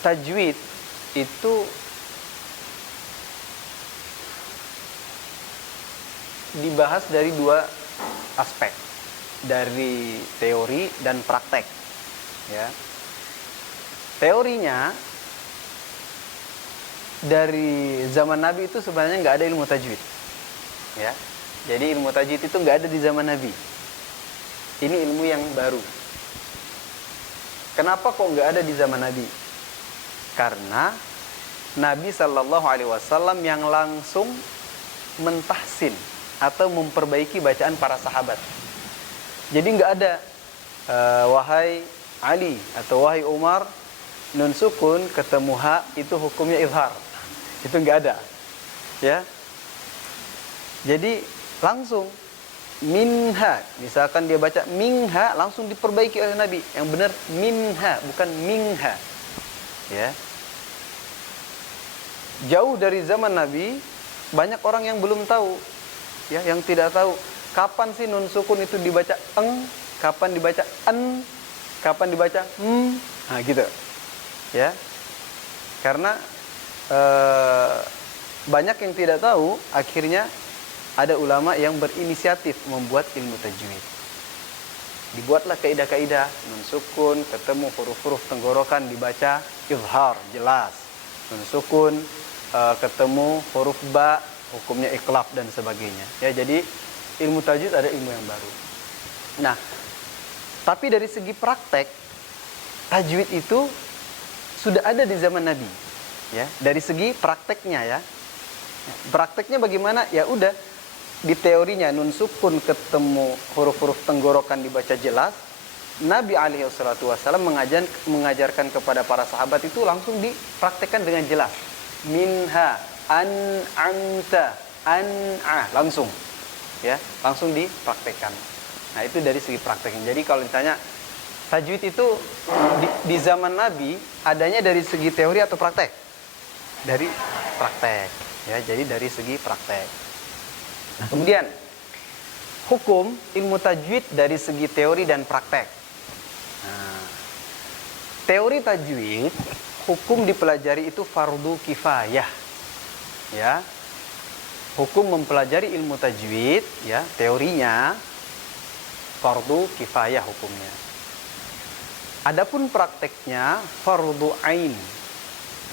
tajwid itu dibahas dari dua aspek, dari teori dan praktek. Ya. Teorinya, dari zaman Nabi itu sebenarnya nggak ada ilmu tajwid. Ya. Jadi ilmu tajwid itu nggak ada di zaman Nabi. Ini ilmu yang baru. Kenapa kok nggak ada di zaman Nabi? Karena Nabi Shallallahu Alaihi Wasallam yang langsung mentahsin atau memperbaiki bacaan para sahabat. Jadi nggak ada wahai Ali atau wahai Umar, nun sukun ketemu ha itu hukumnya izhar. Itu nggak ada. Ya. Jadi langsung minha, misalkan dia baca minha, langsung diperbaiki oleh Nabi. Yang benar minha, bukan mingha. Ya. Jauh dari zaman Nabi, banyak orang yang belum tahu, ya, yang tidak tahu kapan sih nun sukun itu dibaca eng, kapan dibaca en, kapan dibaca nah gitu. Ya. Karena banyak yang tidak tahu, akhirnya ada ulama yang berinisiatif membuat ilmu tajwid. Dibuatlah kaidah-kaidah nun sukun ketemu huruf-huruf tenggorokan dibaca izhar, jelas. Nun sukun ketemu huruf ba, hukumnya iqlab dan sebagainya. Ya, jadi ilmu tajwid ada ilmu yang baru. Nah, tapi dari segi praktek, tajwid itu sudah ada di zaman Nabi. Ya, dari segi prakteknya ya. Prakteknya bagaimana? Ya udah, di teorinya nun sukun ketemu huruf-huruf tenggorokan dibaca jelas. Nabi alaihi wassalatu wassalam mengajarkan kepada para sahabat itu langsung dipraktekkan dengan jelas. Minha an'amta an'a, langsung. Ya, langsung dipraktekkan. Nah, itu dari segi prakteknya. Jadi kalau ditanya tajwid itu di zaman Nabi adanya dari segi teori atau praktek? Dari praktek. Ya, jadi dari segi praktek. Nah, kemudian hukum ilmu tajwid dari segi teori dan praktek. Nah, teori tajwid, hukum dipelajari itu fardu kifayah. Ya. Hukum mempelajari ilmu tajwid, ya, teorinya fardu kifayah hukumnya. Adapun prakteknya fardu ain.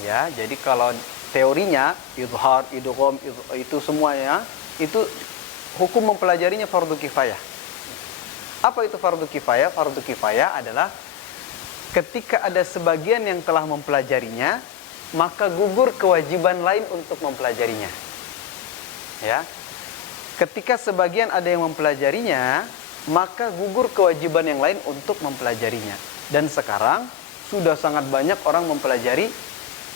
Ya, jadi kalau teorinya izhar, idgham, itu semuanya itu hukum mempelajarinya fardu kifayah. Apa itu fardu kifayah? Fardu kifayah adalah ketika ada sebagian yang telah mempelajarinya, maka gugur kewajiban lain untuk mempelajarinya. Ya. Ketika sebagian ada yang mempelajarinya, maka gugur kewajiban yang lain untuk mempelajarinya. Dan sekarang sudah sangat banyak orang mempelajari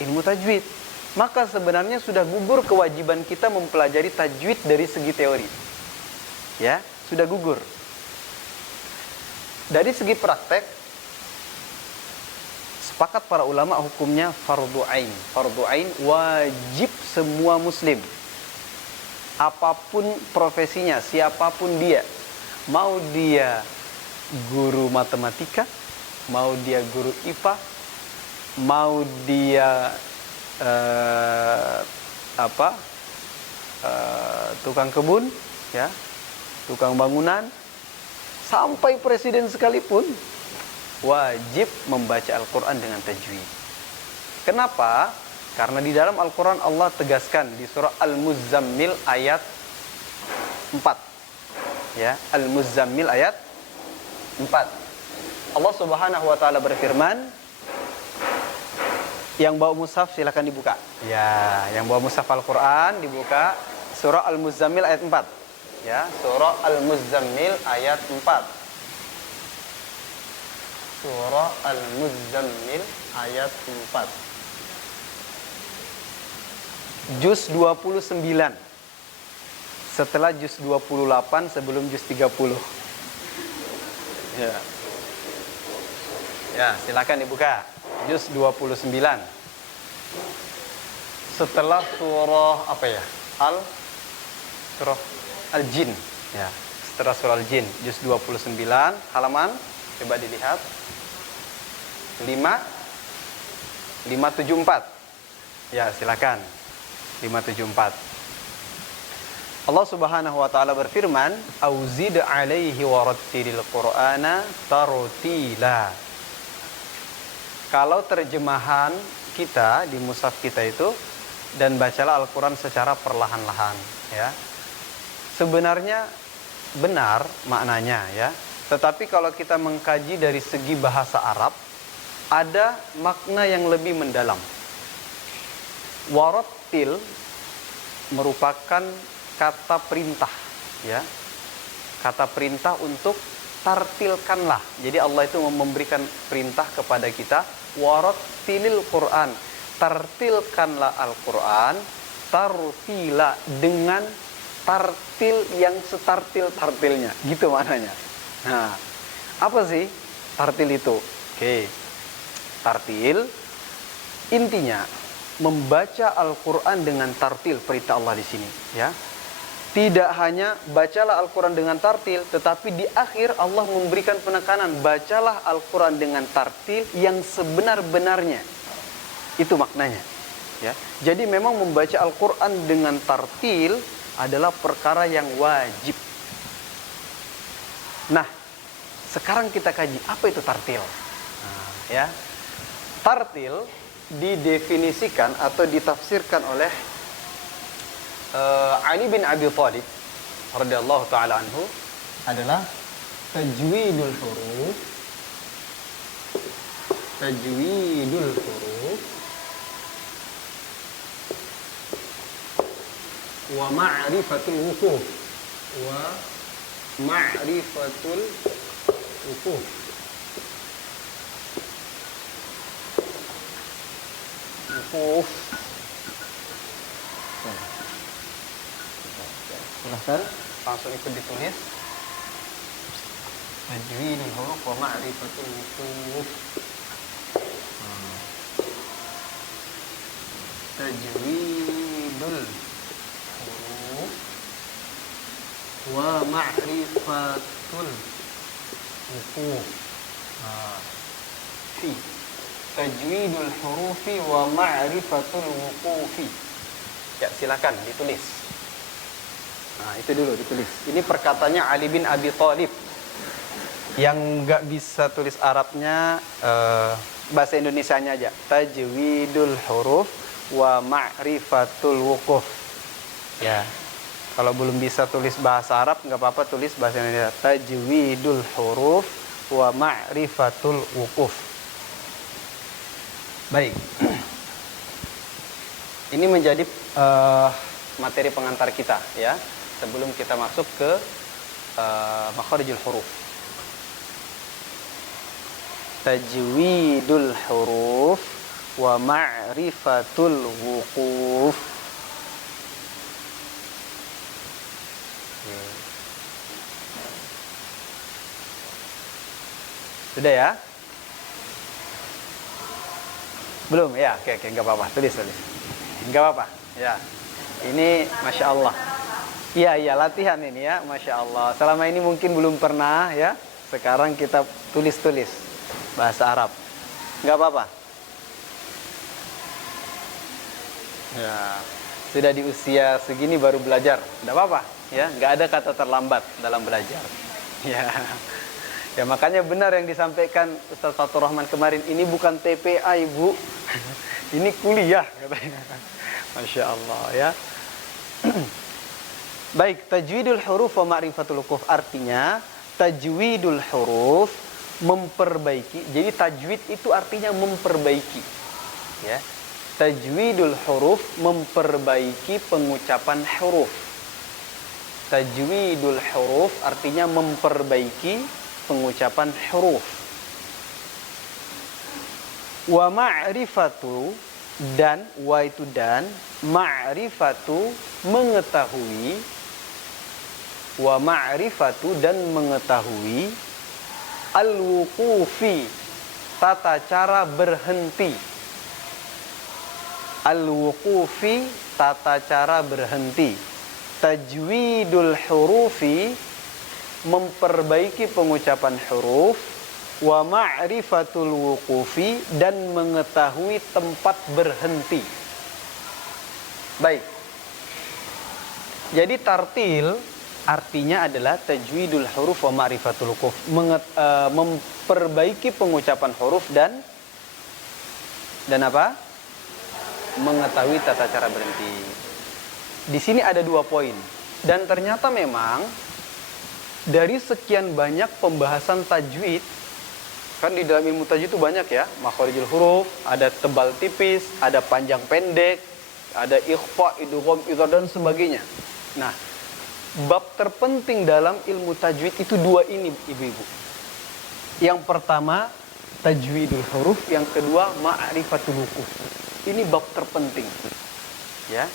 ilmu tajwid. Maka sebenarnya sudah gugur kewajiban kita mempelajari tajwid dari segi teori. Ya, sudah gugur. Dari segi praktek, sepakat para ulama hukumnya fardu ain. Fardu ain wajib semua muslim. Apapun profesinya, siapapun dia. Mau dia guru matematika, mau dia guru IPA, mau dia tukang kebun, ya, tukang bangunan, sampai presiden sekalipun wajib membaca Al-Quran dengan tajwid. Kenapa? Karena di dalam Al-Quran Allah tegaskan di surah Al-Muzammil ayat 4. Ya, Al-Muzammil ayat 4. Allah Subhanahu wa taala berfirman, yang bawa mushaf silakan dibuka. Ya, yang bawa mushaf Al-Quran dibuka surah Al-Muzammil ayat 4. Ya, surah Al-Muzammil ayat 4. Surah Al-Muzammil ayat 4. Juz 29. Setelah juz 28 sebelum juz 30. Ya. Ya, silakan dibuka. Juz 29. Setelah surah apa ya? Surah Al-Jin. Ya, setelah surah Al-Jin, juz 29, halaman coba dilihat. 5 574. Ya, silakan. 574. Allah Subhanahu wa taala berfirman, "Auzid 'alaihi warattilil Qur'ana tartila." Kalau terjemahan kita di mushaf kita itu, dan bacalah Al-Qur'an secara perlahan-lahan, ya. Sebenarnya benar maknanya, ya. Tetapi kalau kita mengkaji dari segi bahasa Arab, ada makna yang lebih mendalam. Warattil merupakan kata perintah, ya. Kata perintah untuk tartilkanlah. Jadi Allah itu memberikan perintah kepada kita, warattilil Qur'an, tartilkanlah Al-Qur'an, tartila, dengan tartil yang setartil-tartilnya. Gitu maknanya. Nah, apa sih tartil itu? Oke. Tartil intinya membaca Al-Qur'an dengan tartil, perintah Allah di sini, ya. Tidak hanya bacalah Al-Qur'an dengan tartil, tetapi di akhir Allah memberikan penekanan, bacalah Al-Qur'an dengan tartil yang sebenar-benarnya. Itu maknanya, ya. Jadi memang membaca Al-Qur'an dengan tartil adalah perkara yang wajib. Nah, sekarang kita kaji apa itu tartil. Nah, ya. Tartil didefinisikan atau ditafsirkan oleh Ali bin Abi Thalib radhiyallahu taala anhu adalah tajwidul huruf wa ma'rifatul wuquf silahkan langsung ikut ditulis. Tajwidul huruf wa ma'rifatul wuquf. Tajwidul huruf wa ma'rifatul wuquf. Tajwidul hurufi wa ma'rifatul wuqufi. Ya, silakan ditulis. Nah, itu dulu ditulis. Ini perkataannya Ali bin Abi Thalib. Yang nggak bisa tulis Arabnya, bahasa Indonesianya aja. Tajwidul huruf wa ma'rifatul wuquf. Ya. Kalau belum bisa tulis bahasa Arab, nggak apa-apa, tulis bahasa Indonesia. Tajwidul huruf wa ma'rifatul wuquf. Baik. Ini menjadi materi pengantar kita, ya, sebelum kita masuk ke makharijul huruf. Tajwidul huruf wa ma'rifatul wuquf. Sudah ya? Belum ya? Oke, nggak apa-apa, tulis. Nggak apa-apa, ya. Ini Masya Allah. Iya, latihan ini ya, Masya Allah. Selama ini mungkin belum pernah, ya. Sekarang kita tulis bahasa Arab. Nggak apa-apa. Ya, sudah di usia segini baru belajar. Nggak apa-apa, ya. Nggak ada kata terlambat dalam belajar. Ya. Ya, makanya benar yang disampaikan Ustaz Fatur Rahman kemarin, ini bukan TPA, Ibu. Ini kuliah katanya. Masya Allah, ya. Baik, tajwidul huruf wa ma'rifatul wuquf artinya tajwidul huruf, memperbaiki. Jadi tajwid itu artinya memperbaiki, ya. Tajwidul huruf memperbaiki pengucapan huruf. Tajwidul huruf artinya memperbaiki pengucapan huruf. Wa ma'rifatu, dan wa itu dan, ma'rifatu mengetahui, wa ma'rifatu dan mengetahui, al-wuqufi tata cara berhenti, al-wuqufi tata cara berhenti. Tajwidul hurufi memperbaiki pengucapan huruf, wa ma'rifatul wuqufi, dan mengetahui tempat berhenti. Baik. Jadi tartil artinya adalah tajwidul huruf wa ma'rifatul wuquf, memperbaiki pengucapan huruf dan apa? Mengetahui tata cara berhenti. Di sini ada 2 poin. Dan ternyata memang dari sekian banyak pembahasan tajwid, kan di dalam ilmu tajwid itu banyak ya, makharijul huruf, ada tebal tipis, ada panjang pendek, ada ikhfa, idgham, idhar, dan sebagainya. Nah, bab terpenting dalam ilmu tajwid itu 2 ini, ibu-ibu. Yang pertama tajwidul huruf, yang kedua ma'rifatul wuquf. Ini bab terpenting. Ya.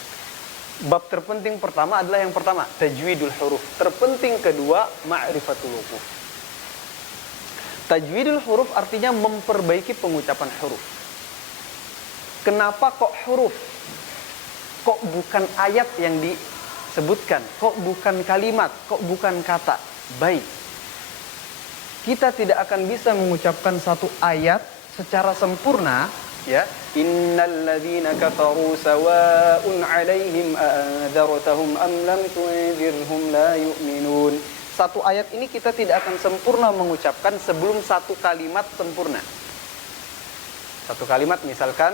Bab terpenting pertama adalah yang pertama, tajwidul huruf. Terpenting kedua, ma'rifatul wuquf. Tajwidul huruf artinya memperbaiki pengucapan huruf. Kenapa kok huruf? Kok bukan ayat yang disebutkan? Kok bukan kalimat? Kok bukan kata? Baik. Kita tidak akan bisa mengucapkan satu ayat secara sempurna, ya. Innal ladzina kafaru sawa'un 'alaihim a'adzartahum am lam tunzirhum la yu'minun. Satu ayat ini kita tidak akan sempurna mengucapkan sebelum satu kalimat sempurna. Satu kalimat misalkan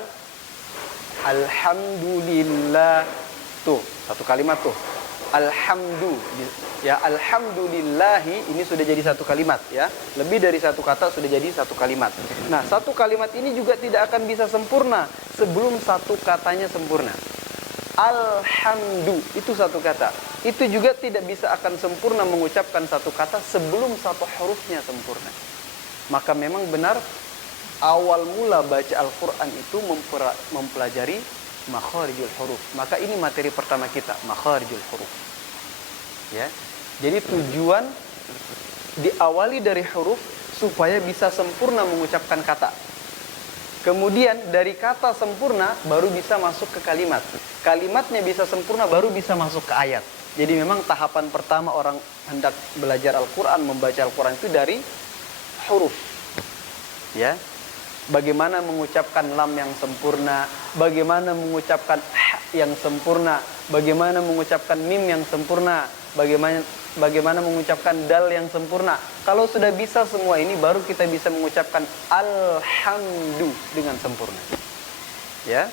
alhamdulillah, tuh satu kalimat tuh. Alhamdulillahi, ini sudah jadi satu kalimat ya. Lebih dari satu kata sudah jadi satu kalimat. Nah, satu kalimat ini juga tidak akan bisa sempurna sebelum satu katanya sempurna. Alhamdu, itu satu kata. Itu juga tidak bisa akan sempurna mengucapkan satu kata sebelum satu hurufnya sempurna. Maka memang benar awal mula baca Al-Quran itu mempelajari makharijul huruf. Maka ini materi pertama kita, makharijul huruf. Ya. Jadi tujuan diawali dari huruf supaya bisa sempurna mengucapkan kata. Kemudian dari kata sempurna baru bisa masuk ke kalimat. Kalimatnya bisa sempurna baru bisa masuk ke ayat. Jadi memang tahapan pertama orang hendak belajar Al-Quran, membaca Al-Quran itu dari huruf. Ya. Bagaimana mengucapkan lam yang sempurna, bagaimana mengucapkan ha yang sempurna, bagaimana mengucapkan mim yang sempurna, bagaimana mengucapkan dal yang sempurna. Kalau sudah bisa semua ini, baru kita bisa mengucapkan alhamdu dengan sempurna. Ya.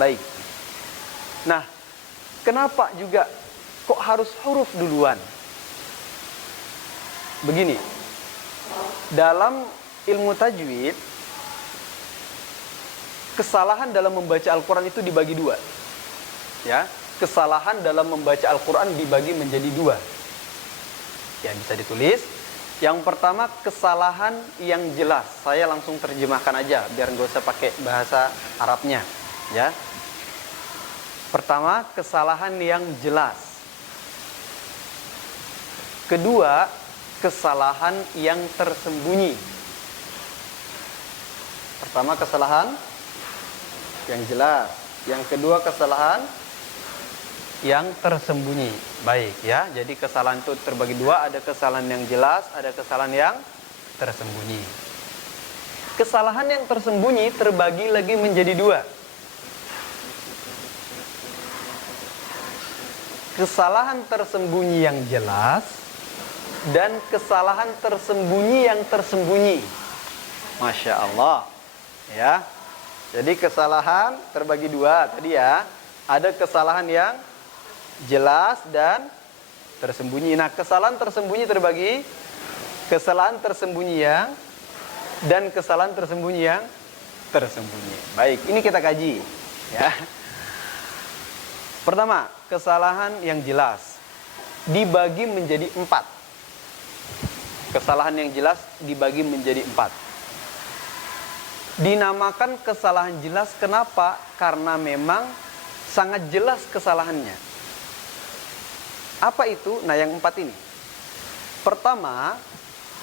Baik. Nah, kenapa juga kok harus huruf duluan? Begini. Dalam ilmu tajwid, kesalahan dalam membaca Al-Quran itu dibagi 2. Ya, kesalahan dalam membaca Al-Quran dibagi menjadi 2. Ya, bisa ditulis. Yang pertama, kesalahan yang jelas. Saya langsung terjemahkan aja, biar nggak usah pakai bahasa Arabnya. Ya. Pertama, kesalahan yang jelas. Kedua, kesalahan yang tersembunyi. Pertama, kesalahan yang jelas. Yang kedua, kesalahan yang tersembunyi. Baik ya, jadi kesalahan itu terbagi 2. Ada kesalahan yang jelas, ada kesalahan yang tersembunyi. Kesalahan yang tersembunyi terbagi lagi menjadi 2. Kesalahan tersembunyi yang jelas dan kesalahan tersembunyi yang tersembunyi. Masya Allah. Ya, jadi kesalahan terbagi 2 tadi ya. Ada kesalahan yang jelas dan tersembunyi. Nah, kesalahan tersembunyi terbagi kesalahan tersembunyi yang dan kesalahan tersembunyi yang tersembunyi. Baik, ini kita kaji ya. Pertama, kesalahan yang jelas dibagi menjadi 4. Kesalahan yang jelas dibagi menjadi 4. Dinamakan kesalahan jelas, kenapa? Karena memang sangat jelas kesalahannya. Apa itu? Nah, yang 4 ini. Pertama,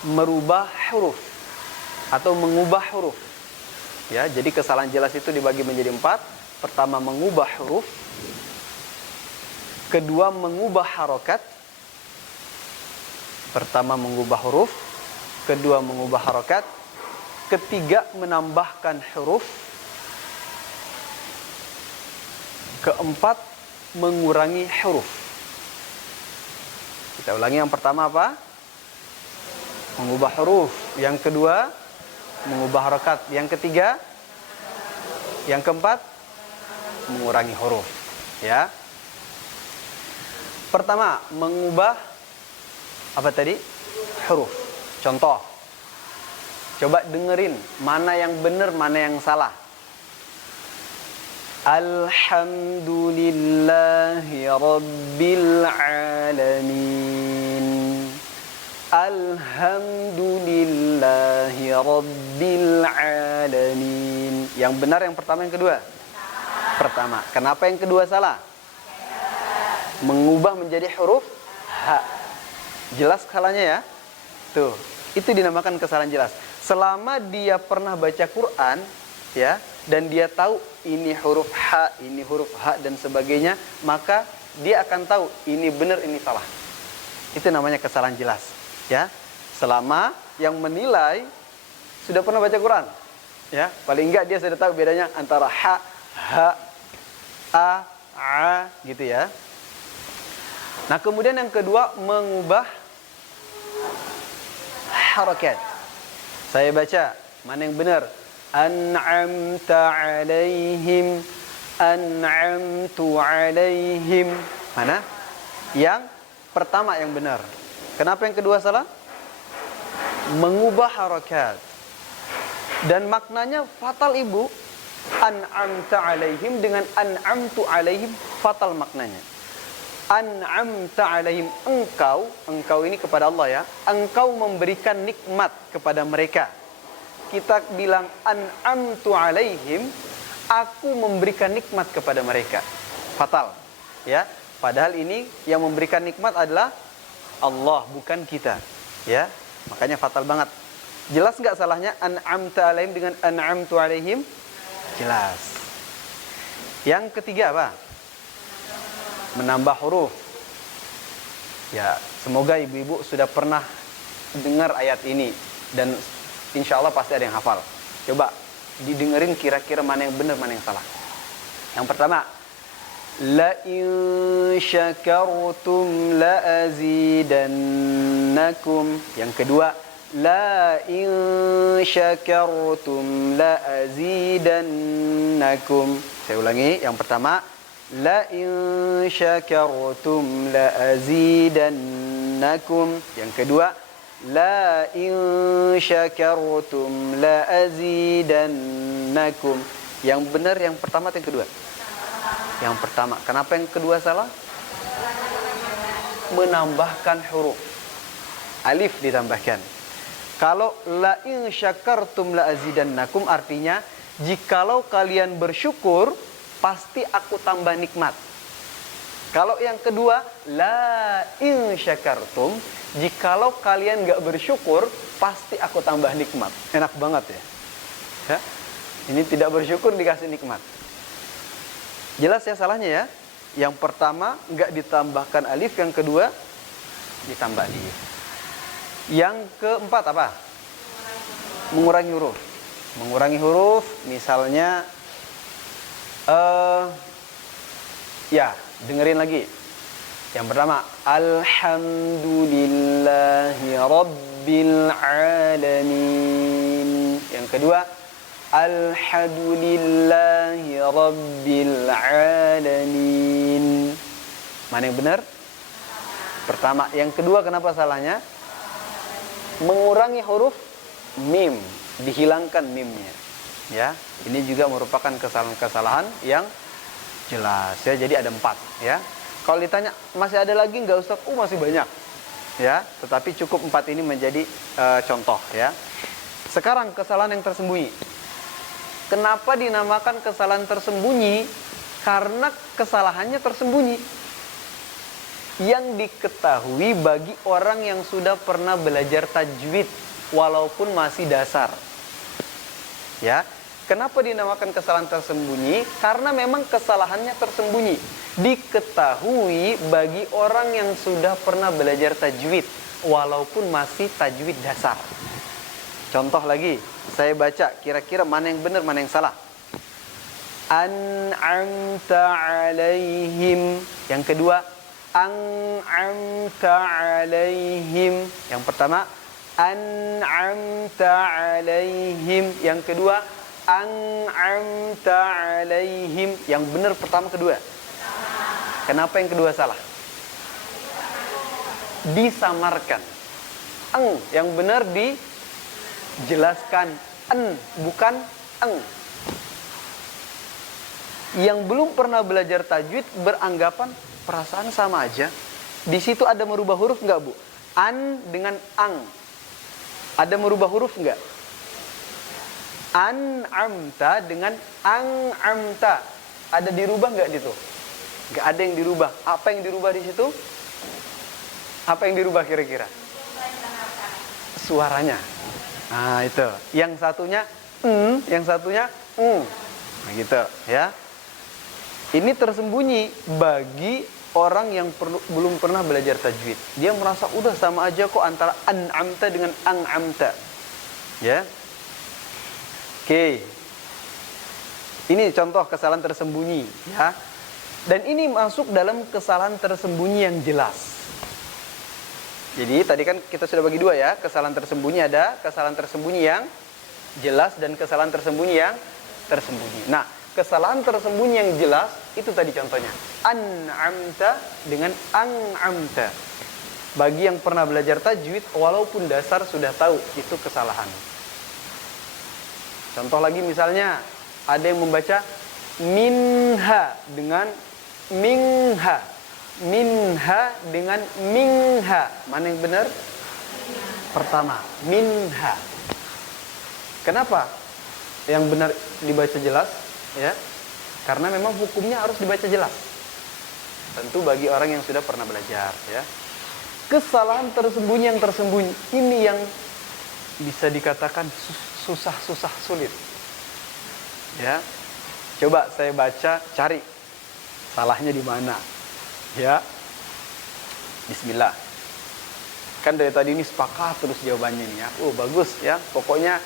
merubah huruf atau mengubah huruf. Ya, jadi kesalahan jelas itu dibagi menjadi 4. Pertama, mengubah huruf. Kedua, mengubah harokat. Pertama, mengubah huruf. kedua mengubah harokat, ketiga menambahkan huruf, keempat mengurangi huruf. Kita ulangi, yang pertama apa? Mengubah huruf. Yang kedua mengubah harokat. Yang ketiga, yang keempat mengurangi huruf. Ya. Pertama, mengubah apa tadi? Huruf. Contoh. Coba dengerin mana yang benar, mana yang salah. Alhamdulillahi Rabbil Alamin. Alhamdulillahi Rabbil Alamin. Yang benar yang pertama, yang kedua? Pertama. Kenapa yang kedua salah? Mengubah menjadi huruf ha. Jelas salahnya ya? Tuh, itu dinamakan kesalahan jelas. Selama dia pernah baca Quran, ya, dan dia tahu ini huruf ha, ini huruf ha dan sebagainya, maka dia akan tahu ini benar, ini salah. Itu namanya kesalahan jelas, ya. Selama yang menilai sudah pernah baca Quran, ya, paling enggak dia sudah tahu bedanya antara ha, a, gitu ya. Nah, kemudian yang kedua mengubah harakat. Saya baca, mana yang benar? An'amta alaihim, an'amtu alaihim. Mana? Yang pertama yang benar. Kenapa yang kedua salah? Mengubah harakat. Dan maknanya fatal, Ibu. An'amta alaihim dengan an'amtu alaihim fatal maknanya. An'amta alaihim, engkau ini kepada Allah ya, engkau memberikan nikmat kepada mereka. Kita bilang an'amtu alaihim, aku memberikan nikmat kepada mereka. Fatal, ya. Padahal ini yang memberikan nikmat adalah Allah, bukan kita, ya. Makanya fatal banget. Jelas nggak salahnya an'amta alaihim dengan an'amtu alaihim? Jelas. Yang ketiga apa? Menambah huruf. Ya, semoga ibu-ibu sudah pernah dengar ayat ini dan insya Allah pasti ada yang hafal. Coba didengerin kira-kira mana yang benar, mana yang salah. Yang pertama, la in syakartum la azidannakum. Yang kedua, la in syakartum la azidannakum. Saya ulangi, yang pertama, la in syakartum la azidannakum. Yang kedua, la in syakartum la azidannakum. Yang benar yang pertama atau yang kedua? Yang pertama. Kenapa yang kedua salah? Menambahkan huruf. Alif ditambahkan. Kalau la in syakartum la azidannakum artinya jikalau kalian bersyukur pasti aku tambah nikmat. Kalau yang kedua, la in syakartum, jikalau kalian gak bersyukur, pasti aku tambah nikmat. Enak banget ya. Ya? Ini tidak bersyukur dikasih nikmat. Jelas ya salahnya ya. Yang pertama gak ditambahkan alif, yang kedua ditambah alif. Yang keempat apa? Mengurangi huruf. Mengurangi huruf, misalnya ya, dengerin lagi. Yang pertama, alhamdulillahi rabbil alamin. Yang kedua, alhamdulillahi rabbil alamin. Mana yang benar? Pertama. Yang kedua, kenapa salahnya? Mengurangi huruf mim, dihilangkan mimnya. Ya, ini juga merupakan kesalahan-kesalahan yang jelas ya. Jadi ada 4 ya. Kalau ditanya masih ada lagi nggak Ustaz? Masih banyak ya. Tetapi cukup 4 ini menjadi contoh ya. Sekarang kesalahan yang tersembunyi. Kenapa dinamakan kesalahan tersembunyi? Karena kesalahannya tersembunyi. Yang diketahui bagi orang yang sudah pernah belajar tajwid walaupun masih dasar. Ya. Kenapa dinamakan kesalahan tersembunyi? Karena memang kesalahannya tersembunyi. Diketahui bagi orang yang sudah pernah belajar tajwid walaupun masih tajwid dasar. Contoh lagi, saya baca kira-kira mana yang benar, mana yang salah. An'amta alaihim. Yang kedua, an'amta alaihim. Yang pertama, an'amta alaihim. Yang kedua, an'amta alaihim. Yang benar pertama, kedua. Kenapa yang kedua salah? Disamarkan. Yang benar dijelaskan. Bukan eng. Yang belum pernah belajar tajwid beranggapan perasaan sama aja. Di situ ada merubah huruf nggak, Bu? An dengan ang. Ada merubah huruf nggak? An'amta dengan ang'amta. Ada dirubah nggak di situ? Nggak ada yang dirubah. Apa yang dirubah di situ? Apa yang dirubah kira-kira? Suaranya. Nah, itu. Yang satunya yang satunya Nah, gitu, ya. Ini tersembunyi bagi orang yang belum pernah belajar tajwid. Dia merasa udah sama aja kok antara an'amta dengan ang'amta. Ya. Oke. Ini contoh kesalahan tersembunyi, ya. Dan ini masuk dalam kesalahan tersembunyi yang jelas. Jadi tadi kan kita sudah bagi dua ya. Kesalahan tersembunyi ada kesalahan tersembunyi yang jelas dan kesalahan tersembunyi yang tersembunyi. Nah, kesalahan tersembunyi yang jelas itu tadi contohnya an'amta dengan ang'amta. Bagi yang pernah belajar tajwid walaupun dasar sudah tahu itu kesalahan. Contoh lagi misalnya ada yang membaca minha dengan mingha. Minha dengan mingha. Mana yang benar? Pertama, minha. Kenapa yang benar dibaca jelas? Ya, karena memang hukumnya harus dibaca jelas. Tentu bagi orang yang sudah pernah belajar, ya. Kesalahan tersembunyi yang tersembunyi ini yang bisa dikatakan susah sulit. Ya, coba saya baca, cari salahnya di mana. Ya, Bismillah. Kan dari tadi ini sepakat terus jawabannya nih ya. Oh bagus ya. Pokoknya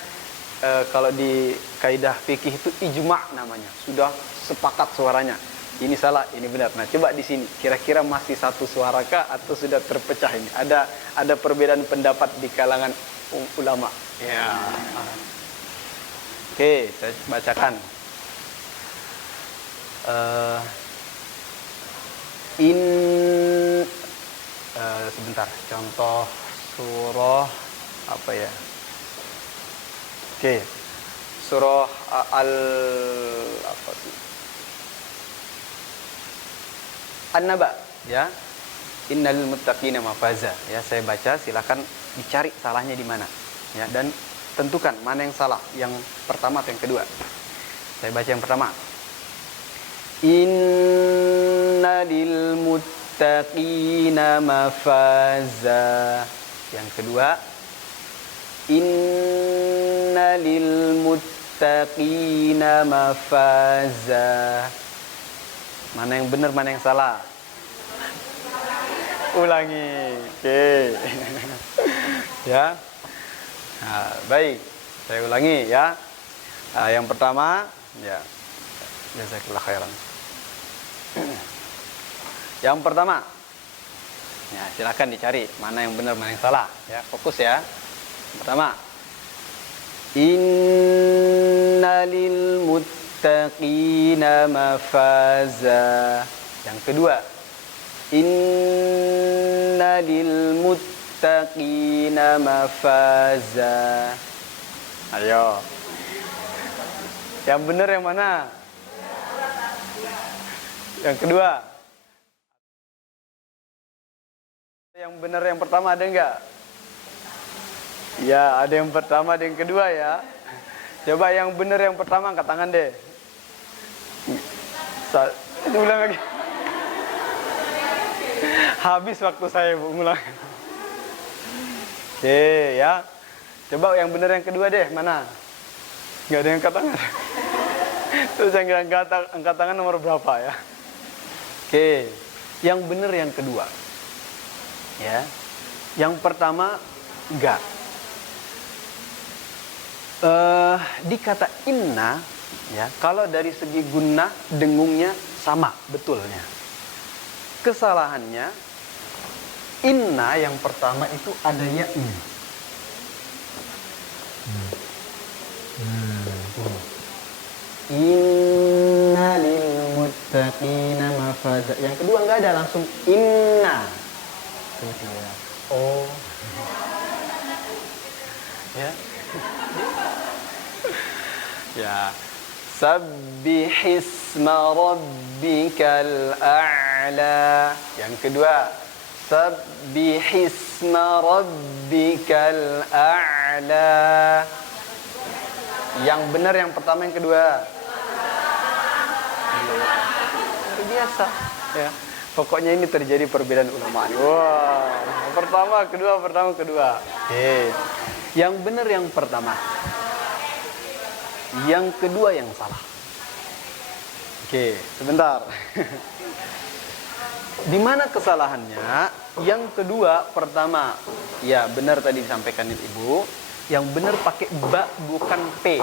kalau di kaidah fikih itu ijma namanya. Sudah sepakat suaranya. Ini salah, ini benar. Nah coba di sini. Kira-kira masih satu suara kah atau sudah terpecah ini? Ada perbedaan pendapat di kalangan ulama. Ya. Oke, saya bacakan. Sebentar, contoh surah apa ya? Oke, surah apa sih? An-Naba, ya. Innal muttaqina mafaza. Ya, saya baca, silakan dicari salahnya di mana. Ya, dan tentukan mana yang salah, yang pertama atau yang kedua. Saya baca yang pertama. Innalil muttaqina mafaza. Yang kedua, innalil muttaqina mafaza. Mana yang benar, mana yang salah? Ulangi. Oke. Ya. Nah, baik. Saya ulangi ya. Nah, yang pertama, ya. Jazakallah khairan. Yang pertama, ya silakan dicari mana yang benar mana yang salah, ya fokus ya. Yang pertama, innalil muttaqina mafaza. Yang kedua, innalil muttaqina mafaza. Ayo, yang benar yang mana? Yang kedua. Yang benar yang pertama ada enggak? Ya, ada yang pertama, ada yang kedua ya. Coba yang benar yang pertama angkat tangan deh. Ulang lagi. Habis waktu saya ulang. Oke ya. Coba yang benar yang kedua deh, mana? Enggak ada yang angkat tangan. Terus yang angkat tangan nomor berapa ya? Oke, yang benar yang kedua. Ya. Yang pertama enggak. Di kata inna, ya, kalau dari segi gunnah dengungnya sama betulnya. Kesalahannya inna yang pertama itu ada ya-nya. Inna lil muttaqina mafaza. Yang kedua enggak ada, langsung inna. Oh. Ya. Ya. Sabbihisma rabbikal a'la. Yang kedua, sabbihisma rabbikal a'la. Yang benar yang pertama, yang kedua. Luar biasa, ya. Pokoknya ini terjadi perbedaan ulama. Wah, pertama, kedua, pertama, kedua. Oke. Yang benar yang pertama. Yang kedua yang salah. Oke, sebentar. Di mana kesalahannya? Yang kedua, pertama, ya benar tadi disampaikan Ibu. Yang benar pakai ba bukan p.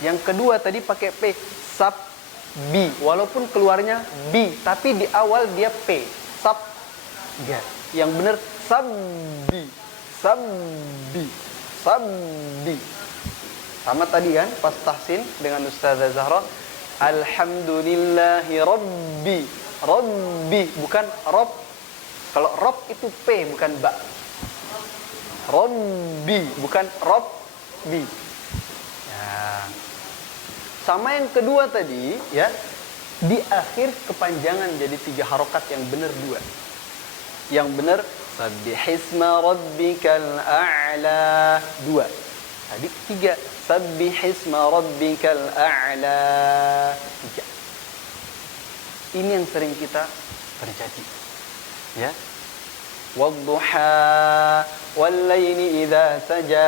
Yang kedua tadi pakai p, sab bi, walaupun keluarnya bi, tapi di awal dia p, sab ya. Yang benar sabbi, sabbi, sabbi. Sama tadi kan pas tahsin dengan Ustazah Zahra, alhamdulillahi rabbi, rabbi bukan rob. Kalau rob itu p bukan ba. Rabbi bukan Rabbi. Ya. Sama yang kedua tadi, ya, di akhir kepanjangan jadi 3 harokat, yang benar 2. Yang benar sabbihisma rabbikal a'la 2. Tadi 3 sabbihisma rabbikal a'la 3. Ini yang sering kita terjadi. Ya. Wadduha wallaili idza saja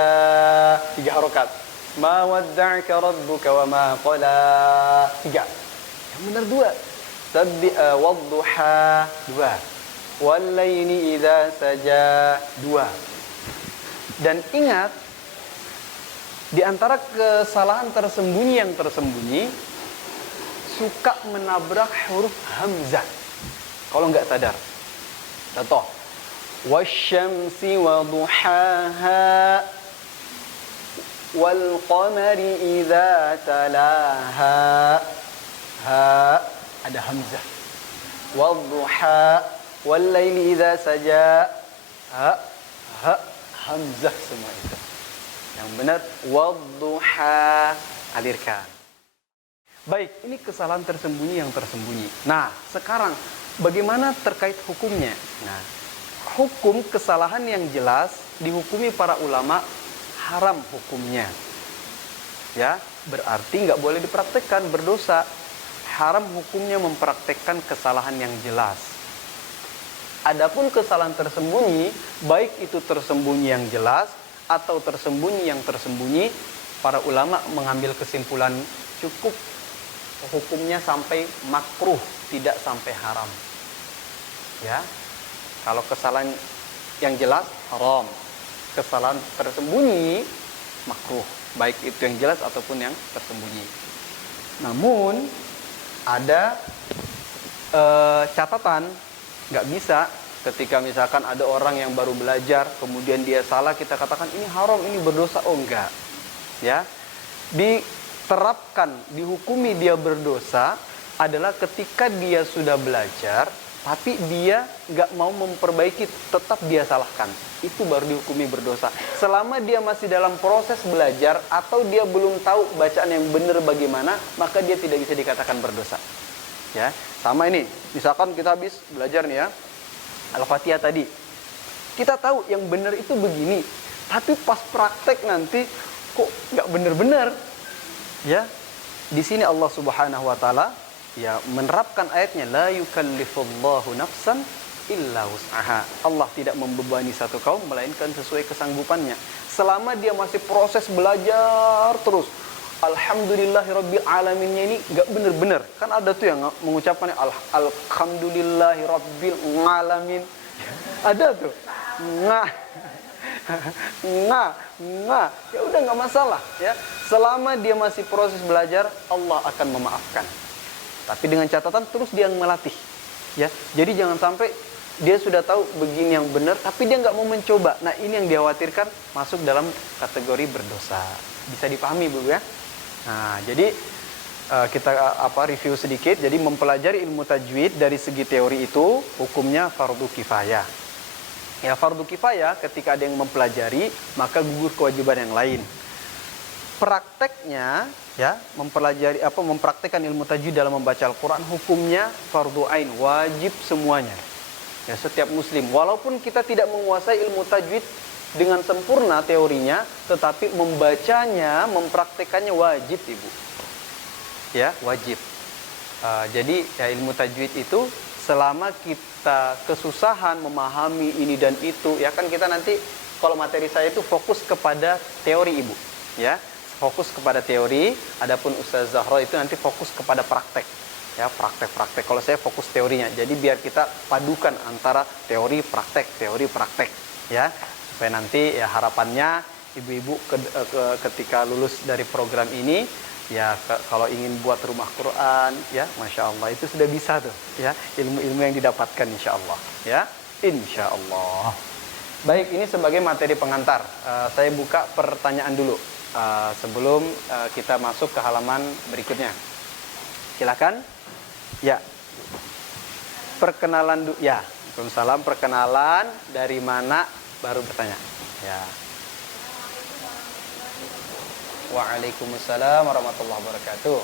3 harokat. Ma wadda'aka rabbuka wa ma qala 3. Yang benar 2. Sabbi wadduha 2. Wallaili idza saja 2. Dan ingat, di antara kesalahan tersembunyi yang tersembunyi, suka menabrak huruf hamzah kalau nggak sadar. Contoh, wasyamsi wa duhaha wal qamari idza talaha. Ha ada hamzah. Wal duha wal laili idza saja. Ha hamzah semua itu. Yang benar wad duha, alirkan. Baik, ini kesalahan tersembunyi yang tersembunyi. Nah, sekarang bagaimana terkait hukumnya? Nah, hukum kesalahan yang jelas dihukumi para ulama haram hukumnya. Ya, berarti nggak boleh dipraktekkan, berdosa. Haram hukumnya mempraktekkan kesalahan yang jelas. Adapun kesalahan tersembunyi, baik itu tersembunyi yang jelas atau tersembunyi yang tersembunyi, para ulama mengambil kesimpulan cukup hukumnya sampai makruh, tidak sampai haram. Ya, kalau kesalahan yang jelas haram, kesalahan tersembunyi makruh, baik itu yang jelas ataupun yang tersembunyi. Namun ada catatan, nggak bisa ketika misalkan ada orang yang baru belajar kemudian dia salah kita katakan ini haram, ini berdosa. Oh enggak, ya. Diterapkan, dihukumi dia berdosa adalah ketika dia sudah belajar tapi dia nggak mau memperbaiki, tetap dia salahkan, itu baru dihukumi berdosa. Selama dia masih dalam proses belajar atau dia belum tahu bacaan yang benar bagaimana, maka dia tidak bisa dikatakan berdosa. Ya, sama ini, misalkan kita habis belajar nih ya, Al-Fatihah tadi, kita tahu yang benar itu begini, tapi pas praktek nanti kok nggak benar-benar. Ya, di sini Allah Subhanahu Wa Taala ya menerapkan ayatnya, la yukallifullahu nafsan illa wus'aha. Allah tidak membebani satu kaum melainkan sesuai kesanggupannya. Selama dia masih proses belajar terus, alhamdulillahirabbil alaminnya ini nggak benar-benar. Kan ada tuh yang mengucapkan alhamdulillahirabbil alamin. Ada tuh. Nah, Nggak, ya udah nggak masalah ya. Selama dia masih proses belajar, Allah akan memaafkan. Tapi dengan catatan terus dia melatih, ya. Jadi jangan sampai dia sudah tahu begini yang benar, tapi dia nggak mau mencoba. Nah ini yang dikhawatirkan masuk dalam kategori berdosa. Bisa dipahami Bu ya. Nah jadi kita review sedikit. Jadi mempelajari ilmu tajwid dari segi teori itu hukumnya fardu kifayah. Ya fardu kifayah ketika ada yang mempelajari maka gugur kewajiban yang lain. Prakteknya ya mempraktekkan ilmu tajwid dalam membaca Al-Qur'an hukumnya fardu ain, wajib semuanya. Ya setiap muslim walaupun kita tidak menguasai ilmu tajwid dengan sempurna teorinya, tetapi membacanya, mempraktekannya wajib Ibu. Ya, wajib. Jadi ya ilmu tajwid itu selama kita kesusahan memahami ini dan itu, ya kan kita nanti kalau materi saya itu fokus kepada teori Ibu, ya. Fokus kepada teori, adapun Ustaz Zahra itu nanti fokus kepada praktek. Ya, praktek-praktek. Kalau saya fokus teorinya. Jadi biar kita padukan antara teori praktek, ya. Supaya nanti ya harapannya ibu-ibu ketika lulus dari program ini ya kalau ingin buat rumah Quran ya Masya Allah itu sudah bisa tuh ya ilmu-ilmu yang didapatkan Insya Allah ya Insya Allah. Baik, ini sebagai materi pengantar saya buka pertanyaan dulu sebelum kita masuk ke halaman berikutnya. Silakan ya, perkenalan ya. Waalaikumsalam, perkenalan dari mana baru bertanya ya. Waalaikumsalam warahmatullahi wabarakatuh.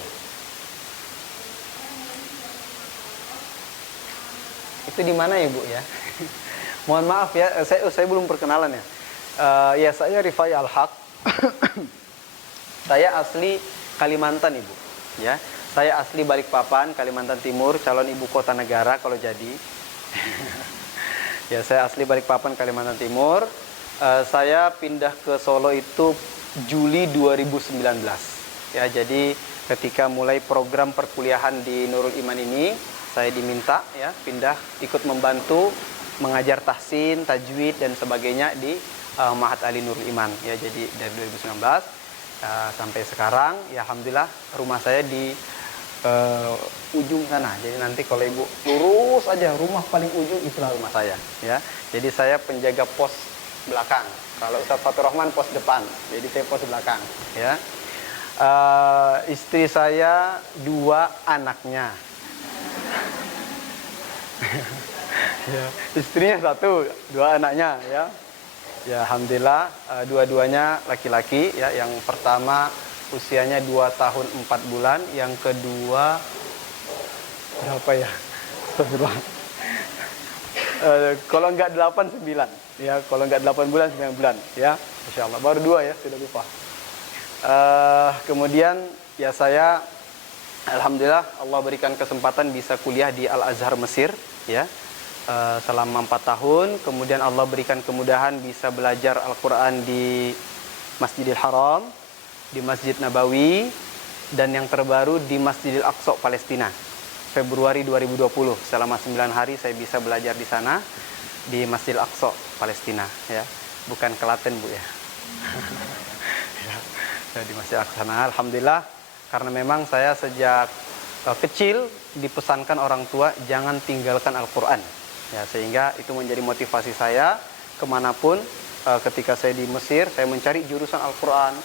Itu di mana ya Bu ya? Mohon maaf ya, saya belum perkenalan ya. Ya saya Rifai Al-Haq. Saya asli Kalimantan Ibu. Ya, saya asli Balikpapan, Kalimantan Timur, calon ibu kota negara kalau jadi. Ya saya asli Balikpapan, Kalimantan Timur. Saya pindah ke Solo itu Juli 2019. Ya, jadi ketika mulai program perkuliahan di Nurul Iman ini, saya diminta ya pindah ikut membantu mengajar tahsin, tajwid dan sebagainya di Ma'had Ali Nurul Iman. Ya, jadi dari 2019 sampai sekarang, ya alhamdulillah rumah saya di ujung sana. Jadi nanti kalau ibu lurus aja rumah paling ujung itulah rumah saya. Ya, jadi saya penjaga pos belakang. Kalau Ustaz Fatur Rahman pos depan, jadi saya pos belakang. Ya, istri saya 2 anaknya. Ya, istrinya 1, 2 anaknya. Ya, ya alhamdulillah dua-duanya laki-laki. Ya, yang pertama usianya 2 tahun 4 bulan, yang kedua berapa ya? Astagfirullah. Kalau enggak 8, 9. Ya, kalau enggak 8 bulan, 9 bulan. Ya, Masya Allah. Baru 2 ya, sudah lupa. Kemudian ya saya alhamdulillah Allah berikan kesempatan bisa kuliah di Al-Azhar Mesir. Ya, selama 4 tahun. Kemudian Allah berikan kemudahan bisa belajar Al-Quran di Masjidil Haram, di Masjid Nabawi, dan yang terbaru di Masjidil Aqsa Palestina. Februari 2020 selama 9 hari saya bisa belajar di sana di Masjidil Aqsa Palestina ya, bukan Klaten Bu ya. Ya, di Masjidil Aqsa. Nah, alhamdulillah karena memang saya sejak kecil dipesankan orang tua jangan tinggalkan Al-Quran ya, sehingga itu menjadi motivasi saya kemanapun. Ketika saya di Mesir saya mencari jurusan Al-Quran,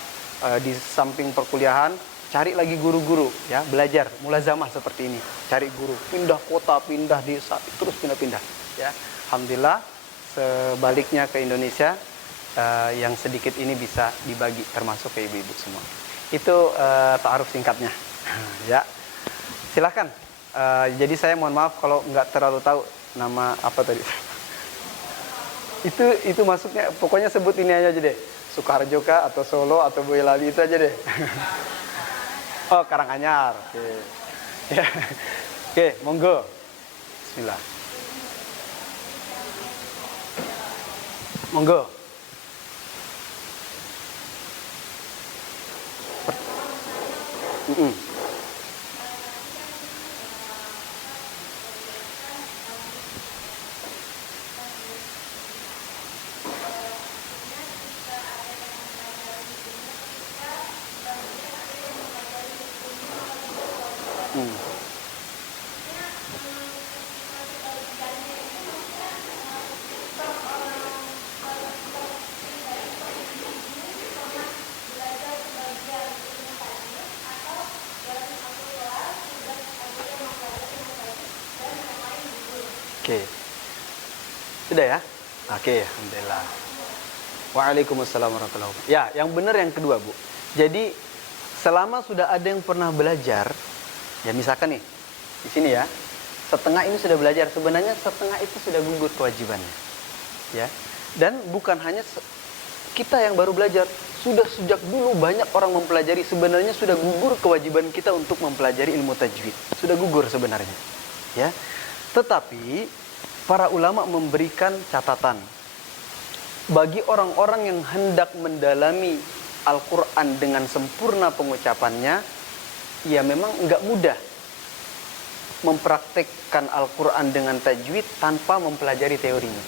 di samping perkuliahan cari lagi guru-guru ya, belajar mulazamah seperti ini, cari guru, pindah kota, pindah desa, terus pindah-pindah ya. Alhamdulillah sebaliknya ke Indonesia yang sedikit ini bisa dibagi termasuk ke ibu-ibu semua. Itu ta'aruf singkatnya. Ya, silahkan. Jadi saya mohon maaf kalau nggak terlalu tahu nama apa tadi. Itu maksudnya pokoknya sebut ini aja deh, Sukoharjo kah atau Solo atau Boyolali, itu aja deh. Oh, Karanganyar. Oke. Ya. Oke, monggo. Bismillah. Monggo. Hmm. Oke. Sudah ya? Oke, alhamdulillah. Waalaikumsalam warahmatullahi wabarakatuh. Ya, yang benar yang kedua, Bu. Jadi selama sudah ada yang pernah belajar, ya misalkan nih, di sini ya, setengah ini sudah belajar, sebenarnya setengah itu sudah gugur kewajibannya. Ya. Dan bukan hanya kita yang baru belajar, sudah sejak dulu banyak orang mempelajari, sebenarnya sudah gugur kewajiban kita untuk mempelajari ilmu tajwid. Sudah gugur sebenarnya. Ya. Tetapi para ulama memberikan catatan bagi orang-orang yang hendak mendalami Al-Quran dengan sempurna pengucapannya, ya memang enggak mudah mempraktekkan Al-Quran dengan tajwid tanpa mempelajari teorinya.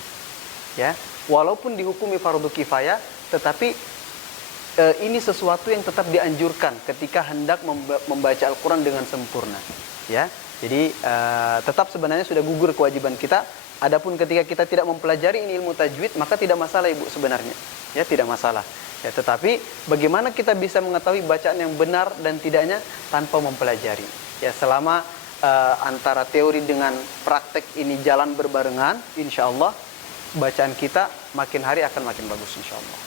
Ya, walaupun dihukumi fardu kifayah, tetapi ini sesuatu yang tetap dianjurkan ketika hendak membaca Al-Quran dengan sempurna. Ya, jadi tetap sebenarnya sudah gugur kewajiban kita. Adapun ketika kita tidak mempelajari ini ilmu tajwid, maka tidak masalah Ibu sebenarnya. Ya, tidak masalah. Ya, tetapi bagaimana kita bisa mengetahui bacaan yang benar dan tidaknya tanpa mempelajari? Ya, selama antara teori dengan praktek ini jalan berbarengan, insya Allah bacaan kita makin hari akan makin bagus insya Allah.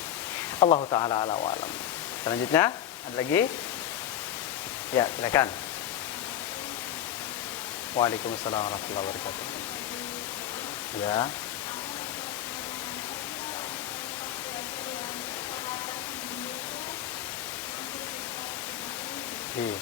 Allah Ta'ala ala wa alam. Selanjutnya, ada lagi? Ya, silakan. Waalaikumsalam warahmatullahi wabarakatuh. Ya. Iya.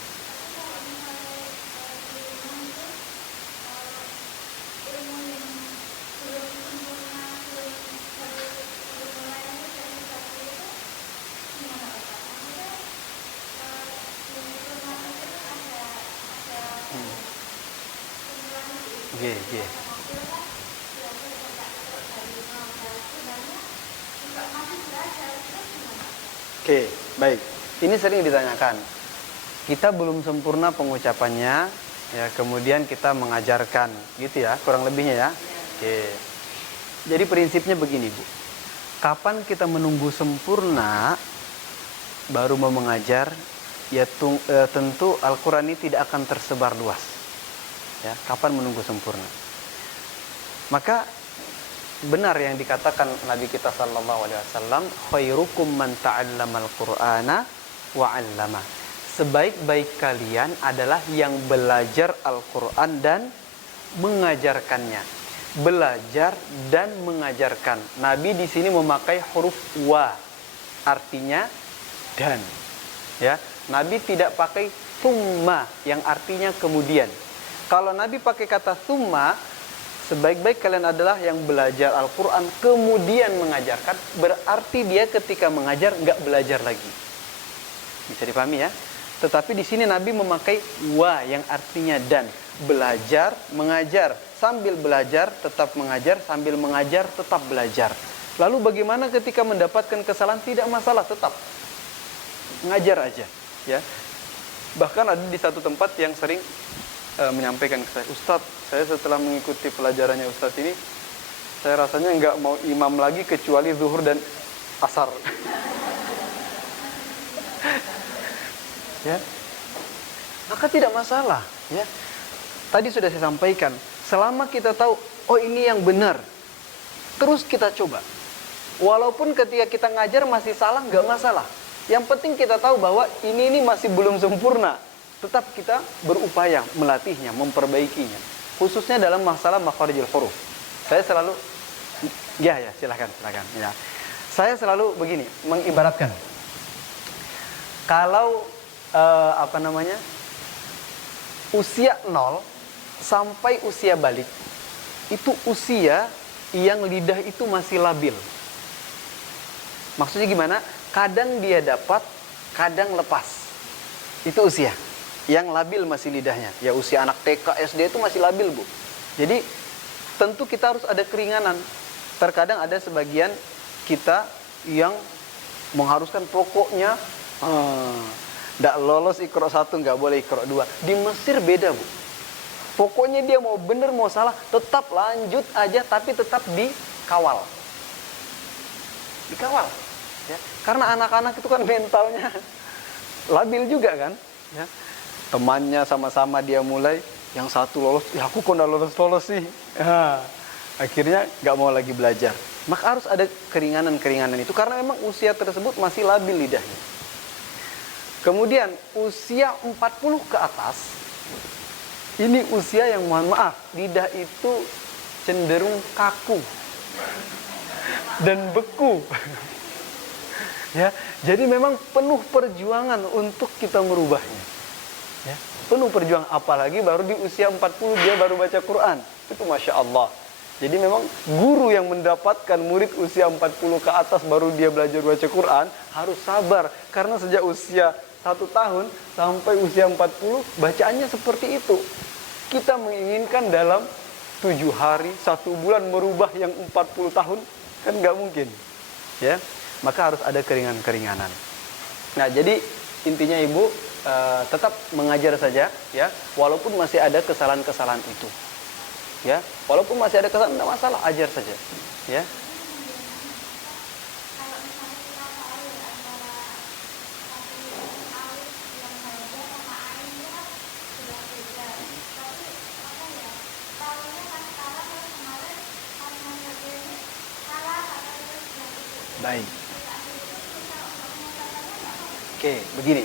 Iya, iya. Oke, baik. Ini sering ditanyakan. Kita belum sempurna pengucapannya, ya kemudian kita mengajarkan, gitu ya, kurang lebihnya ya. Oke. Jadi prinsipnya begini, Bu. Kapan kita menunggu sempurna baru mau mengajar? Ya tentu Al-Quran ini tidak akan tersebar luas. Ya, kapan menunggu sempurna? Maka benar yang dikatakan Nabi kita sallallahu alaihi wasallam, khairukum man ta'allamal Qur'ana wa 'allama. Sebaik-baik kalian adalah yang belajar Al-Qur'an dan mengajarkannya. Belajar dan mengajarkan. Nabi di sini memakai huruf wa, artinya dan. Ya, Nabi tidak pakai thumma yang artinya kemudian. Kalau Nabi pakai kata thumma, sebaik-baik kalian adalah yang belajar Al-Quran kemudian mengajarkan, berarti dia ketika mengajar nggak belajar lagi. Bisa dipahami ya? Tetapi di sini Nabi memakai wa yang artinya dan. Belajar, mengajar. Sambil belajar tetap mengajar, sambil mengajar tetap belajar. Lalu bagaimana ketika mendapatkan kesalahan? Tidak masalah, tetap ngajar aja. Ya. Bahkan ada di satu tempat yang sering menyampaikan ke saya, Ustadz, saya setelah mengikuti pelajarannya Ustadz ini, saya rasanya nggak mau imam lagi kecuali zuhur dan asar. Ya, maka tidak masalah. Ya, tadi sudah saya sampaikan, selama kita tahu, oh ini yang benar, terus kita coba. Walaupun ketika kita ngajar masih salah, nggak masalah. Yang penting kita tahu bahwa ini masih belum sempurna. Tetap kita berupaya melatihnya, memperbaikinya. Khususnya dalam masalah makharijul huruf. Saya selalu, ya silakan. Ya. Saya selalu begini, mengibaratkan. Kalau usia 0 sampai usia balik, itu usia yang lidah itu masih labil. Maksudnya gimana? Kadang dia dapat, kadang lepas. Itu usia yang labil masih lidahnya. Ya usia anak TK, SD itu masih labil, Bu. Jadi tentu kita harus ada keringanan. Terkadang ada sebagian kita yang mengharuskan pokoknya Nggak lolos Iqra 1 nggak boleh Iqra 2. Di Mesir beda, Bu. Pokoknya dia mau bener mau salah tetap lanjut aja, tapi tetap dikawal. Dikawal, ya. Karena anak-anak itu kan mentalnya labil juga kan, ya. Temannya sama-sama dia mulai, yang satu lolos, ya aku kok nggak lolos sih. Ya. Akhirnya nggak mau lagi belajar. Maka harus ada keringanan-keringanan itu karena memang usia tersebut masih labil lidahnya. Kemudian usia 40 ke atas, ini usia yang mohon maaf, lidah itu cenderung kaku dan beku. Ya, jadi memang penuh perjuangan untuk kita merubahnya. Ya, penuh perjuangan, apalagi baru di usia 40 dia baru baca Quran. Itu Masya Allah. Jadi memang guru yang mendapatkan murid usia 40 ke atas baru dia belajar baca Quran harus sabar. Karena sejak usia 1 tahun sampai usia 40 bacaannya seperti itu. Kita menginginkan dalam 7 hari, 1 bulan merubah yang 40 tahun kan nggak mungkin, ya. Maka harus ada keringan-keringanan. Nah, jadi intinya Ibu tetap mengajar saja, ya, walaupun masih ada kesalahan-kesalahan itu, ya, walaupun masih ada kesalahan tidak masalah, ajar saja, ya. Baik. Oke, begini.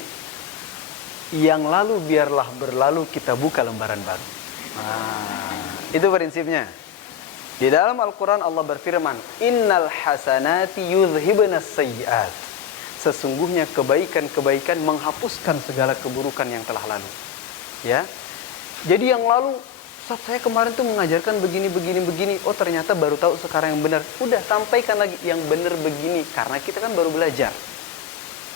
Yang lalu biarlah berlalu, kita buka lembaran baru. Itu prinsipnya. Di dalam Al-Quran Allah berfirman, Innal hasanati yudhhibunas sayyi'at. Sesungguhnya kebaikan-kebaikan menghapuskan segala keburukan yang telah lalu. Ya. Jadi yang lalu, Ustaz, saya kemarin tuh mengajarkan begini. Oh, ternyata baru tahu sekarang yang benar. Udah, sampaikan lagi yang benar begini. Karena kita kan baru belajar.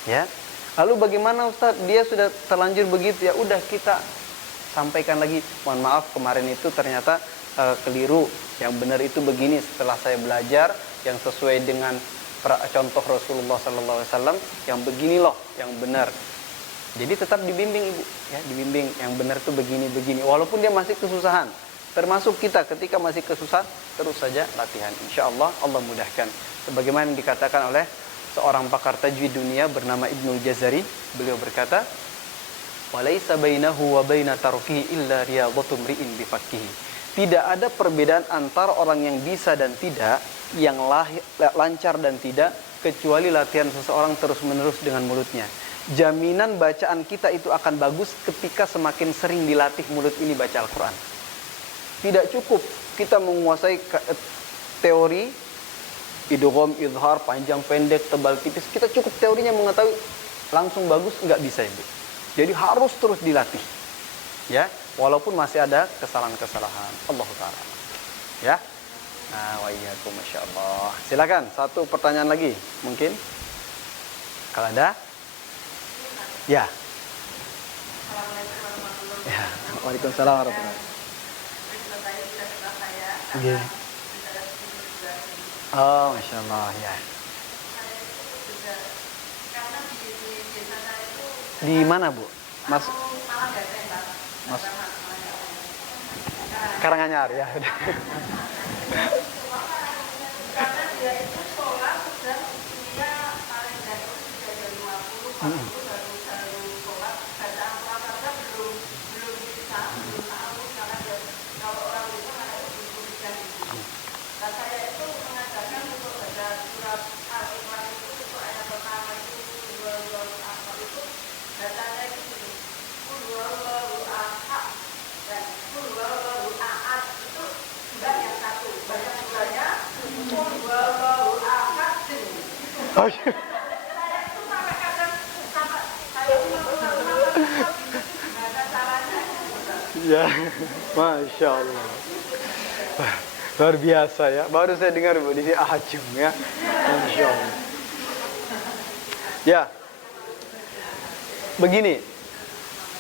Ya. Lalu bagaimana Ustaz? Dia sudah terlanjur begitu. Ya udah, kita sampaikan lagi. Mohon maaf, kemarin itu ternyata keliru. Yang benar itu begini. Setelah saya belajar, yang sesuai dengan contoh Rasulullah SAW, yang begini loh, yang benar. Jadi tetap dibimbing Ibu, ya, dibimbing yang benar itu begini, walaupun dia masih kesusahan. Termasuk kita ketika masih kesusahan, terus saja latihan. Insya Allah, Allah mudahkan. Sebagaimana dikatakan oleh seorang pakar tajwid dunia bernama Ibnul Jazari, beliau berkata, "Walaisa bainahu wa baina tarkihi illa riyadhatu mri'in bifakkihi." Tidak ada perbedaan antara orang yang bisa dan tidak, yang lancar dan tidak, kecuali latihan seseorang terus-menerus dengan mulutnya. Jaminan bacaan kita itu akan bagus ketika semakin sering dilatih mulut ini baca Al-Quran. Tidak cukup kita menguasai teori idgham, izhar, panjang pendek, tebal tipis. Kita cukup teorinya mengetahui, langsung bagus, nggak bisa Ibu. Jadi harus terus dilatih, ya, walaupun masih ada kesalahan-kesalahan. Allahu Ta'ala, ya. Nah, wa iyyakum, Masya Allah. Silakan, satu pertanyaan lagi mungkin, kalau ada. Ya. Ya. Waalaikumsalam warahmatullahi wabarakatuh. Oh, Masya Allah, ya. Di mana, Bu? Mas Karanganyar, ya. Karena dia itu sekolah sudah usia paling tidak usia 50 Ya, Masya Allah. Luar biasa ya. Baru saya dengar Bu di sini ajum ya. Masya Allah. Ya. Begini,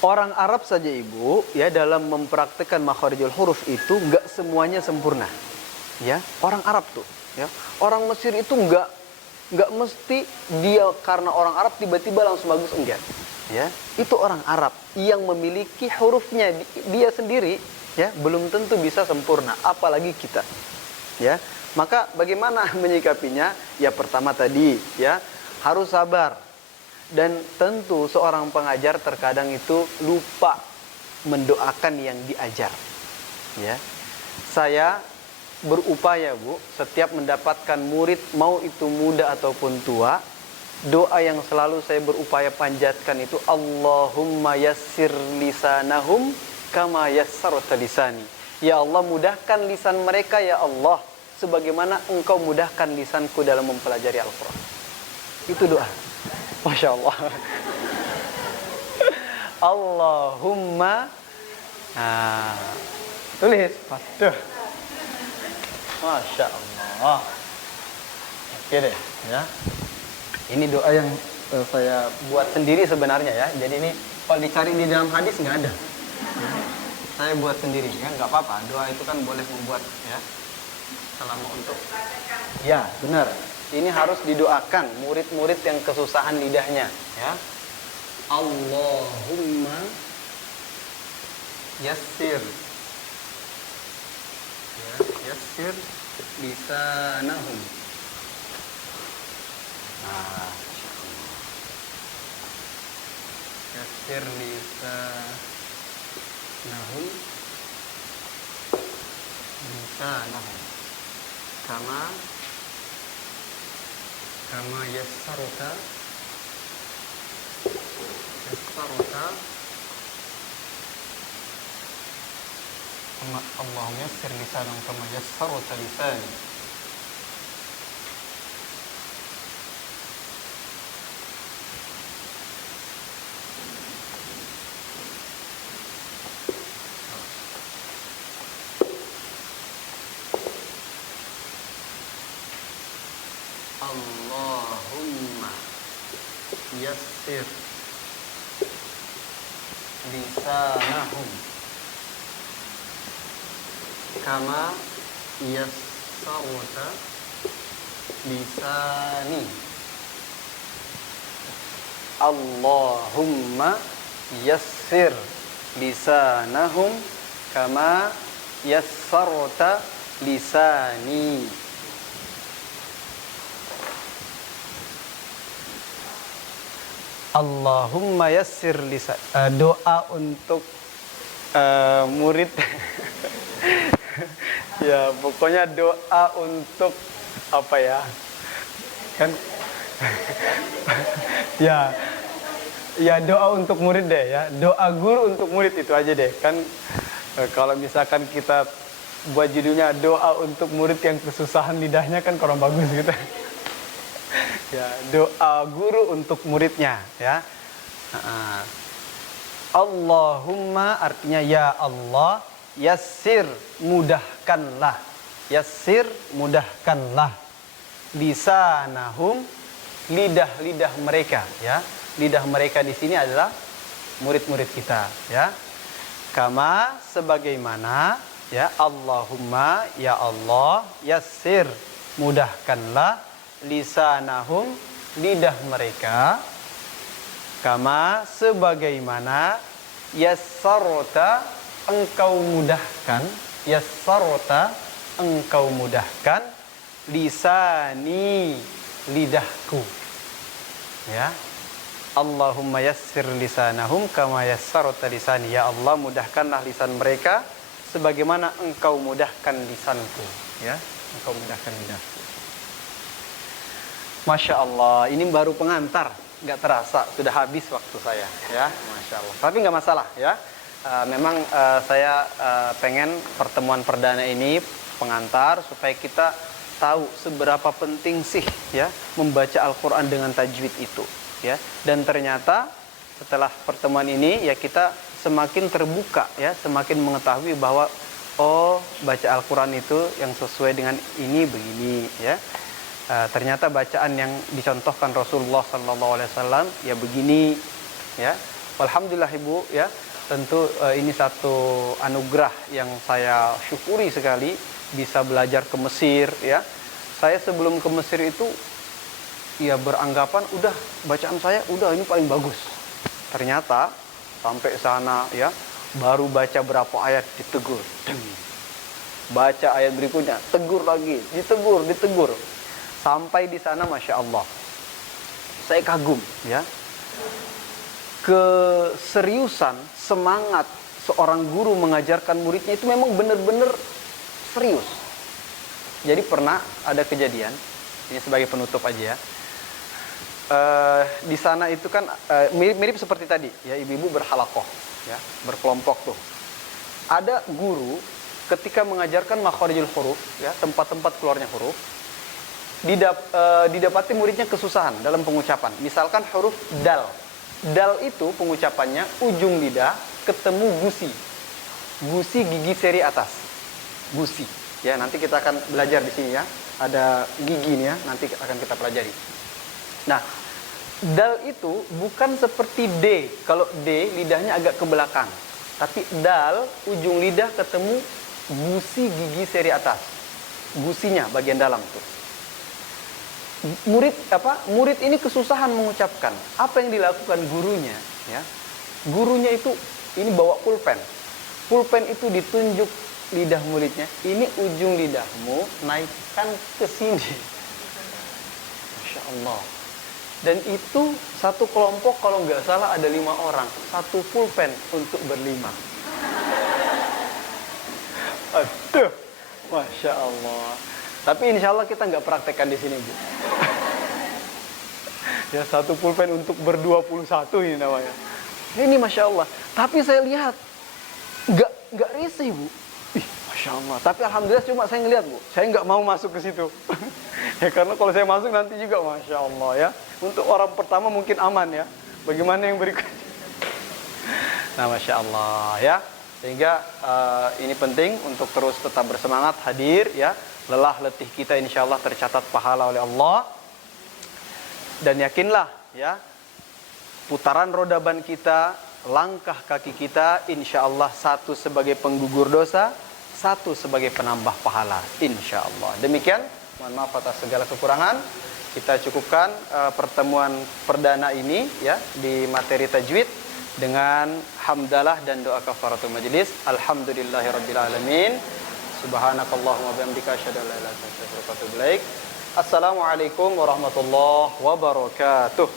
orang Arab saja Ibu ya dalam mempraktekkan makharijul huruf itu enggak semuanya sempurna. Ya, orang Arab tuh, ya. Orang Mesir itu enggak mesti dia karena orang Arab tiba-tiba langsung bagus, enggak. ya, itu orang Arab yang memiliki hurufnya dia sendiri, ya, belum tentu bisa sempurna, apalagi kita, ya. Maka bagaimana menyikapinya? Ya pertama tadi, ya, harus sabar. Dan tentu seorang pengajar terkadang itu lupa mendoakan yang diajar, ya. Saya berupaya, Bu, setiap mendapatkan murid, mau itu muda ataupun tua, doa yang selalu saya berupaya panjatkan itu, Allahumma yassir lisanahum kama yassarta lisani. Ya Allah, mudahkan lisan mereka ya Allah, sebagaimana Engkau mudahkan lisanku dalam mempelajari Al-Quran. Itu doa. Masya Allah. Allahumma, nah, tulis. Waduh. Masya Allah. Oke deh, ya. Ini doa yang saya buat sendiri sebenarnya, ya. Jadi ini kalau dicari di dalam hadis nggak ada. Saya buat sendiri, ya, nggak apa-apa. Doa itu kan boleh membuat, ya. Selama untuk. Ya, benar. Ini harus didoakan murid-murid yang kesusahan lidahnya, ya. Allahumma yassir, ya, yassir lisanahum. Nah, yassir lisanahum kama yassarta Allahumma yassir lisanahum kama yassarta lisani. Allahumma yassir lisanahum kama yassarta lisani. Allahumma yassir lisanahum kama yassarta lisani. Allahumma yassir lisan. Doa untuk murid. Ya, pokoknya doa untuk apa ya? Kan ya. Ya, doa untuk murid deh, ya. Doa guru untuk murid itu aja deh. Kan kalau misalkan kita buat judulnya doa untuk murid yang kesusahan lidahnya kan kurang bagus gitu. Ya, doa guru untuk muridnya, ya. Allahumma artinya ya Allah, yassir mudahkanlah, yassir mudahkanlah, lisanahum lidah-lidah mereka, ya. Lidah mereka di sini adalah murid-murid kita, ya. Kama sebagaimana, ya, Allahumma ya Allah, yassir mudahkanlah lisanahum lidah mereka kama sebagaimana yassarta engkau mudahkan, yassarta engkau mudahkan lisani lidahku, ya. Allahumma yassir lisanahum kama yassarta lisani. Ya Allah, mudahkanlah lisan mereka sebagaimana engkau mudahkan lisanku, ya. Engkau mudahkan lidahku. Masya Allah, ini baru pengantar, nggak terasa sudah habis waktu saya, ya. Masya Allah. Tapi nggak masalah, ya. Memang saya pengen pertemuan perdana ini pengantar supaya kita tahu seberapa penting sih, ya, membaca Al-Quran dengan tajwid itu, ya. Dan ternyata setelah pertemuan ini, ya, kita semakin terbuka, ya, semakin mengetahui bahwa oh, baca Al-Quran itu yang sesuai dengan ini begini, ya. Ternyata bacaan yang dicontohkan Rasulullah SAW ya begini, ya. Alhamdulillah Ibu, ya. Tentu ini satu anugerah yang saya syukuri sekali bisa belajar ke Mesir, ya. Saya sebelum ke Mesir itu ya beranggapan udah bacaan saya udah ini paling bagus. Ternyata sampai sana ya, baru baca berapa ayat ditegur. Deng. Baca ayat berikutnya, tegur lagi, ditegur. Sampai di sana Masya Allah. Saya kagum ya. Keseriusan, semangat seorang guru mengajarkan muridnya itu memang benar-benar serius. Jadi pernah ada kejadian, ini sebagai penutup aja ya. Di sana itu kan mirip seperti tadi ya, ibu-ibu berhalakoh ya, berkelompok tuh. Ada guru ketika mengajarkan makharijul huruf ya, tempat-tempat keluarnya huruf, didapati muridnya kesusahan dalam pengucapan. Misalkan huruf dal. Dal itu pengucapannya ujung lidah ketemu gusi. Gusi gigi seri atas. Gusi. Ya, nanti kita akan belajar di sini ya. Ada gigi nih ya, nanti akan kita pelajari. Nah, dal itu bukan seperti D. Kalau D lidahnya agak ke belakang. Tapi dal ujung lidah ketemu gusi gigi seri atas. Gusinya bagian dalam tuh. Murid ini kesusahan mengucapkan. Apa yang dilakukan gurunya ya? Gurunya itu ini bawa pulpen. Pulpen itu ditunjuk lidah muridnya. Ini ujung lidahmu naikkan ke sini. Masya Allah. Dan itu satu kelompok kalau nggak salah ada 5 orang. Satu pulpen untuk berlima. Aduh, Masya Allah. Tapi insya Allah kita nggak praktekkan di sini, Bu. Ya, satu pulpen untuk ber-21 ini namanya. Ini Masya Allah. Tapi saya lihat nggak risih, Bu. Ih, Masya Allah. Tapi alhamdulillah cuma saya ngelihat, Bu. Saya nggak mau masuk ke situ. Ya karena kalau saya masuk nanti juga Masya Allah ya. Untuk orang pertama mungkin aman ya. Bagaimana yang berikutnya? Nah, Masya Allah ya. Sehingga ini penting untuk terus tetap bersemangat hadir ya. Lelah letih kita insya Allah tercatat pahala oleh Allah. Dan yakinlah ya, putaran roda ban kita, langkah kaki kita insya Allah satu sebagai penggugur dosa, satu sebagai penambah pahala insya Allah. Demikian, mohon maaf atas segala kekurangan. Kita cukupkan pertemuan perdana ini ya di materi tajwid dengan hamdalah dan doa kafaratul majelis. Alhamdulillahirabbil alamin. Subhanakallahumma bihamdika asyhadu an la ilaha illa anta astaghfiruka wa atubu ilaik. Assalamualaikum warahmatullahi wabarakatuh.